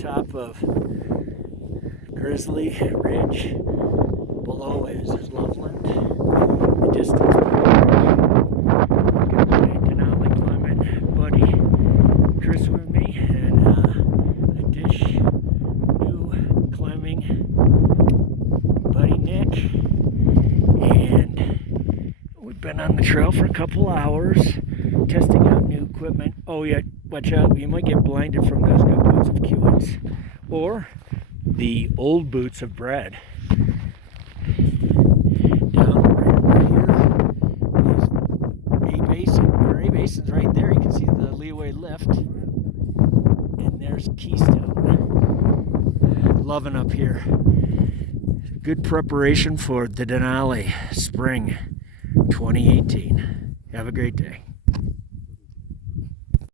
top of Grizzly Ridge. Below is Loveland. The distance. Got my Denali climbing buddy Chris with me, and a Dish new climbing buddy Nick. And we've been on the trail for a couple hours, testing out new equipment. Oh yeah, watch out, you might get blinded from those new boots of Kewins, or the old boots of Brad. Down right here is A Basin, or A Basin's right there. You can see the leeway lift, and there's Keystone. Loving up here. Good preparation for the Denali Spring 2018. Have a great day.